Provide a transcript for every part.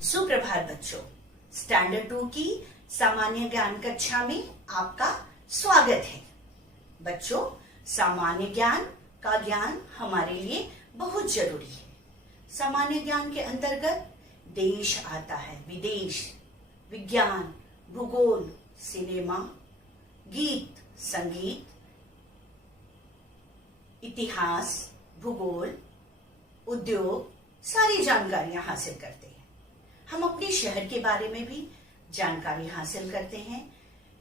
सुप्रभात बच्चों। स्टैंडर्ड 2 की सामान्य ज्ञान कक्षा में आपका स्वागत है। बच्चों, सामान्य ज्ञान का ज्ञान हमारे लिए बहुत जरूरी है। सामान्य ज्ञान के अंतर्गत देश आता है, विदेश, विज्ञान, भूगोल, सिनेमा, गीत, संगीत, इतिहास, भूगोल, उद्योग, सारी जानकारियां हासिल करते हैं। हम अपने शहर के बारे में भी जानकारी हासिल करते हैं।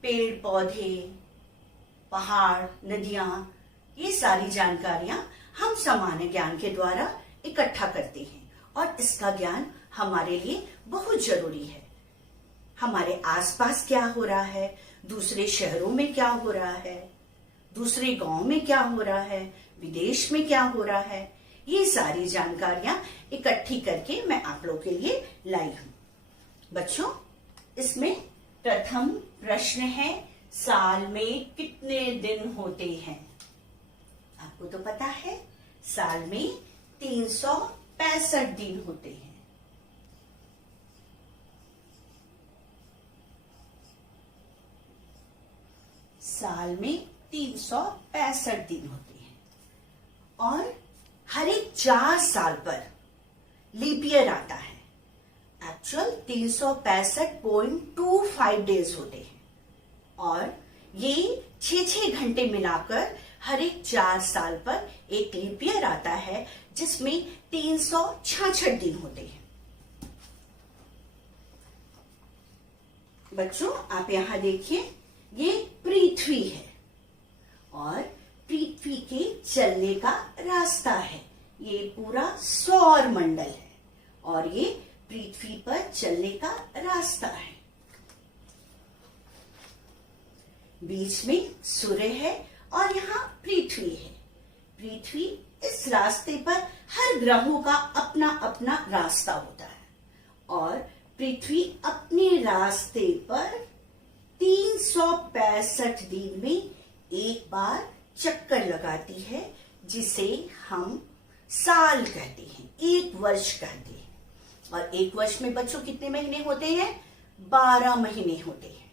पेड़ पौधे, पहाड़, नदियां, ये सारी जानकारियां हम सामान्य ज्ञान के द्वारा इकट्ठा करते हैं और इसका ज्ञान हमारे लिए बहुत जरूरी है। हमारे आसपास क्या हो रहा है, दूसरे शहरों में क्या हो रहा है, दूसरे गांव में क्या हो रहा है, विदेश में क्या हो रहा है, ये सारी जानकारियां इकट्ठी करके मैं आप लोगों के लिए लाई हूं। बच्चों, इसमें प्रथम प्रश्न है, साल में कितने दिन होते हैं? आपको तो पता है, साल में 365 दिन होते हैं। साल में 365 दिन होते हैं और हर एक 4 साल पर लीप ईयर आता है। एक्चुअल 365.25 डेज होते हैं और ये 6 घंटे मिलाकर हर एक 4 साल पर एक लीप ईयर आता है, जिसमें 366 दिन होते हैं। बच्चों, आप यहां देखिए, ये पृथ्वी है और पृथ्वी के चलने का रास्ता है। ये पूरा सौर मंडल है और ये पृथ्वी पर चलने का रास्ता है। बीच में सूर्य है और यहाँ पृथ्वी है। पृथ्वी इस रास्ते पर हर ग्रहों का अपना अपना रास्ता होता है और पृथ्वी अपने रास्ते पर 365 दिन में एक बार चक्कर लगाती है, जिसे हम साल कहते हैं, एक वर्ष कहते हैं। और एक वर्ष में बच्चों कितने महीने होते हैं? 12 महीने होते हैं।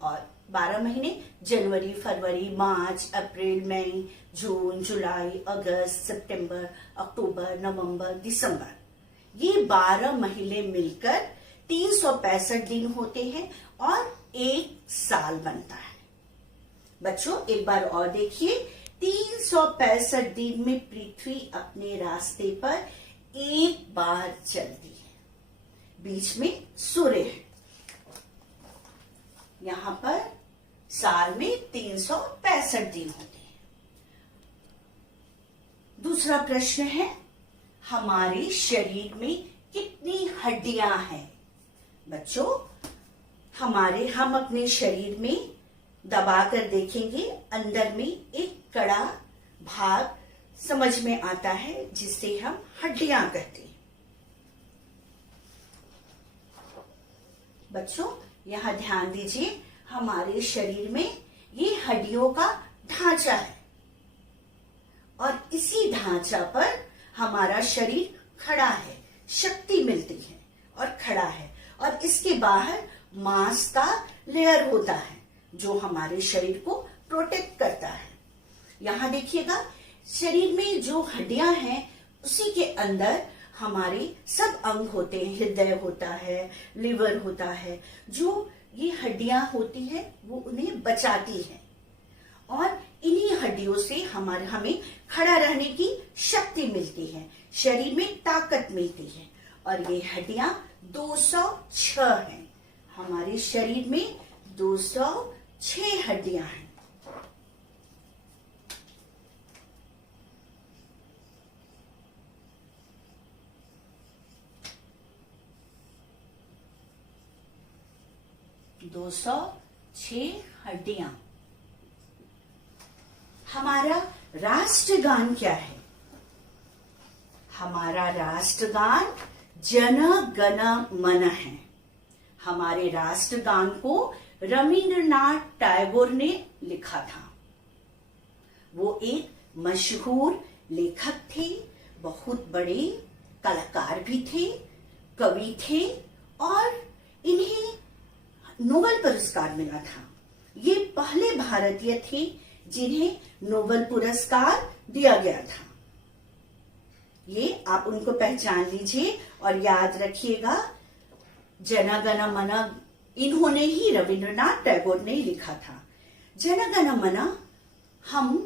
और 12 महीने जनवरी, फरवरी, मार्च, अप्रैल, मई, जून, जुलाई, अगस्त, सितंबर, अक्टूबर, नवंबर, दिसंबर, ये 12 महीने मिलकर 365 दिन होते हैं और एक साल बनता है। बच्चों, एक बार और देखिए, 365 दिन में पृथ्वी अपने रास्ते पर एक बार चलती है। बीच में सूर्य है। यहां पर साल में 365 दिन होते हैं। दूसरा प्रश्न है, हमारे शरीर में कितनी हड्डियां हैं? बच्चों, हम अपने शरीर में दबाकर देखेंगे, अंदर में एक कड़ा भाग समझ में आता है, जिसे हम हड्डियां कहते हैं। बच्चों, यहां ध्यान दीजिए, हमारे शरीर में ये हड्डियों का ढांचा है और इसी ढांचा पर हमारा शरीर खड़ा है, शक्ति मिलती है और खड़ा है। और इसके बाहर मांस का लेयर होता है जो हमारे शरीर को प्रोटेक्ट करता है। यहां देखिएगा, शरीर में जो हड्डियां हैं उसी के अंदर हमारे सब अंग होते हैं। हृदय होता है, लिवर होता है। जो ये हड्डियां होती है वो उन्हें बचाती है और इन्हीं हड्डियों से हमें खड़ा रहने की शक्ति मिलती है, शरीर में ताकत मिलती है। और ये हड्डियां 206 हैं। हमारे शरीर में 206 हड्डियां हैं। दो 206 हड्डियां। हमारा राष्ट्रगान क्या है? हमारा राष्ट्रगान जन गण मन है। हमारे राष्ट्रगान को रविंद्रनाथ टैगोर ने लिखा था। वो एक मशहूर लेखक थे, बहुत बड़े कलाकार भी थे, कवि थे और इन्हें नोबेल पुरस्कार मिला था। ये पहले भारतीय थे जिन्हें नोबेल पुरस्कार दिया गया था। ये आप उनको पहचान लीजिए और याद रखिएगा। जन गण मन इन्होंने ही रविंद्रनाथ टैगोर ने लिखा था। जन गण मन हम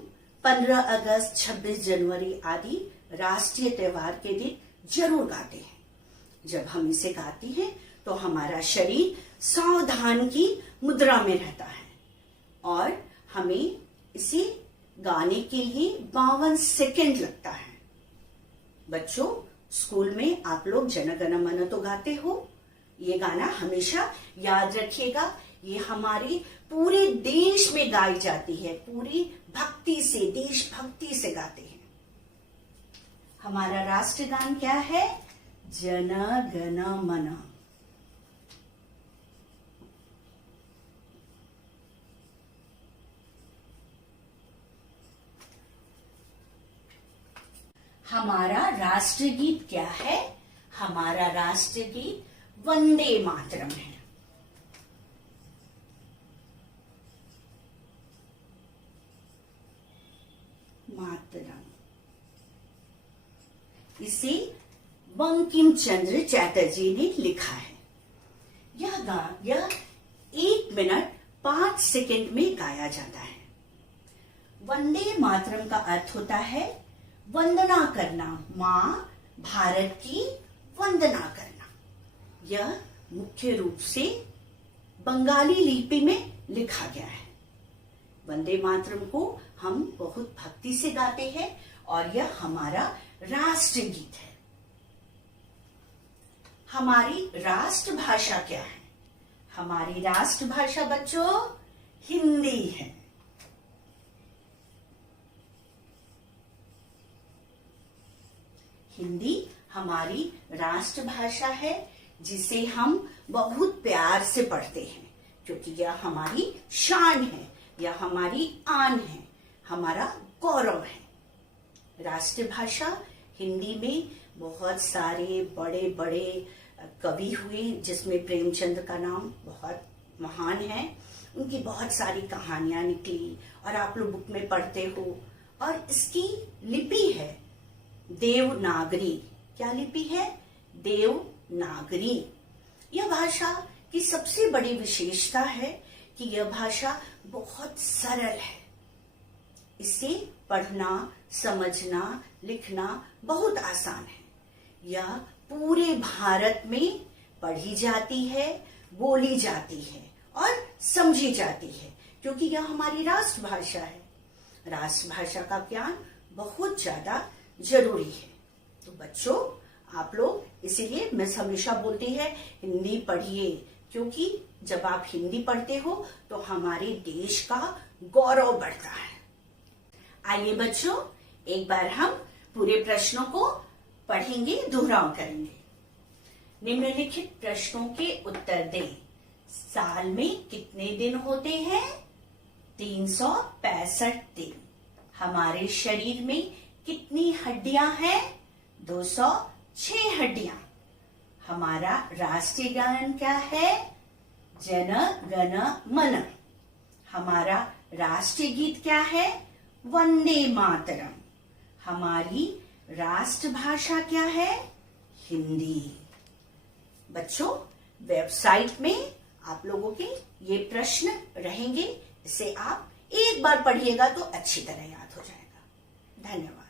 15 अगस्त, 26 जनवरी आदि राष्ट्रीय त्योहार के दिन जरूर गाते हैं। जब हम इसे गाते हैं तो हमारा शरीर सावधान की मुद्रा में रहता है और हमें इसे गाने के लिए 52 सेकंड लगता है। बच्चों, स्कूल में आप लोग जन गण मन तो गाते हो। ये गाना हमेशा याद रखिएगा। ये हमारे पूरे देश में गाई जाती है, पूरी भक्ति से, देशभक्ति से गाते हैं। हमारा राष्ट्रगान क्या है? जन गण मन। हमारा राष्ट्रगीत क्या है? हमारा राष्ट्रगीत वंदे मातरम है। मातरम इसे बंकिम चंद्र चटर्जी ने लिखा है। यह 1 मिनट 5 सेकंड में गाया जाता है। वंदे मातरम का अर्थ होता है वंदना करना, मां भारत की वंदना करना। यह मुख्य रूप से बंगाली लिपि में लिखा गया है। वंदे मातरम को हम बहुत भक्ति से गाते हैं और यह हमारा राष्ट्रगीत है। हमारी राष्ट्रभाषा क्या है? हमारी राष्ट्रभाषा बच्चों हिंदी है। हिंदी हमारी राष्ट्रभाषा है जिसे हम बहुत प्यार से पढ़ते हैं, क्योंकि यह हमारी शान है, यह हमारी आन है, हमारा गौरव है। राष्ट्रभाषा हिंदी में बहुत सारे बड़े बड़े कवि हुए, जिसमें प्रेमचंद का नाम बहुत महान है। उनकी बहुत सारी कहानियां निकली और आप लोग बुक में पढ़ते हो। और इसकी लिपि है देवनागरी। क्या लिपि है? देवनागरी। यह भाषा की सबसे बड़ी विशेषता है कि यह भाषा बहुत सरल है। इसे पढ़ना, समझना, लिखना बहुत आसान है। यह पूरे भारत में पढ़ी जाती है, बोली जाती है और समझी जाती है, क्योंकि यह हमारी राष्ट्रभाषा है। राष्ट्रभाषा का ज्ञान बहुत ज्यादा जरूरी है। तो बच्चों, आप लोग, इसीलिए मिस हमेशा बोलती है हिंदी पढ़िए, क्योंकि जब आप हिंदी पढ़ते हो तो हमारे देश का गौरव बढ़ता है। आइए बच्चों, एक बार हम पूरे प्रश्नों को पढ़ेंगे, दोहराव करेंगे। निम्नलिखित प्रश्नों के उत्तर दें। साल में कितने दिन होते हैं? 365 दिन। हमारे शरीर में कितनी हड्डियां हैं? 206 हड्डियां। हमारा राष्ट्रीय गान क्या है? जन गण मन। हमारा राष्ट्रीय गीत क्या है? वंदे मातरम। हमारी राष्ट्रभाषा क्या है? हिंदी। बच्चों, वेबसाइट में आप लोगों के ये प्रश्न रहेंगे। इसे आप एक बार पढ़िएगा तो अच्छी तरह याद हो जाएगा। धन्यवाद।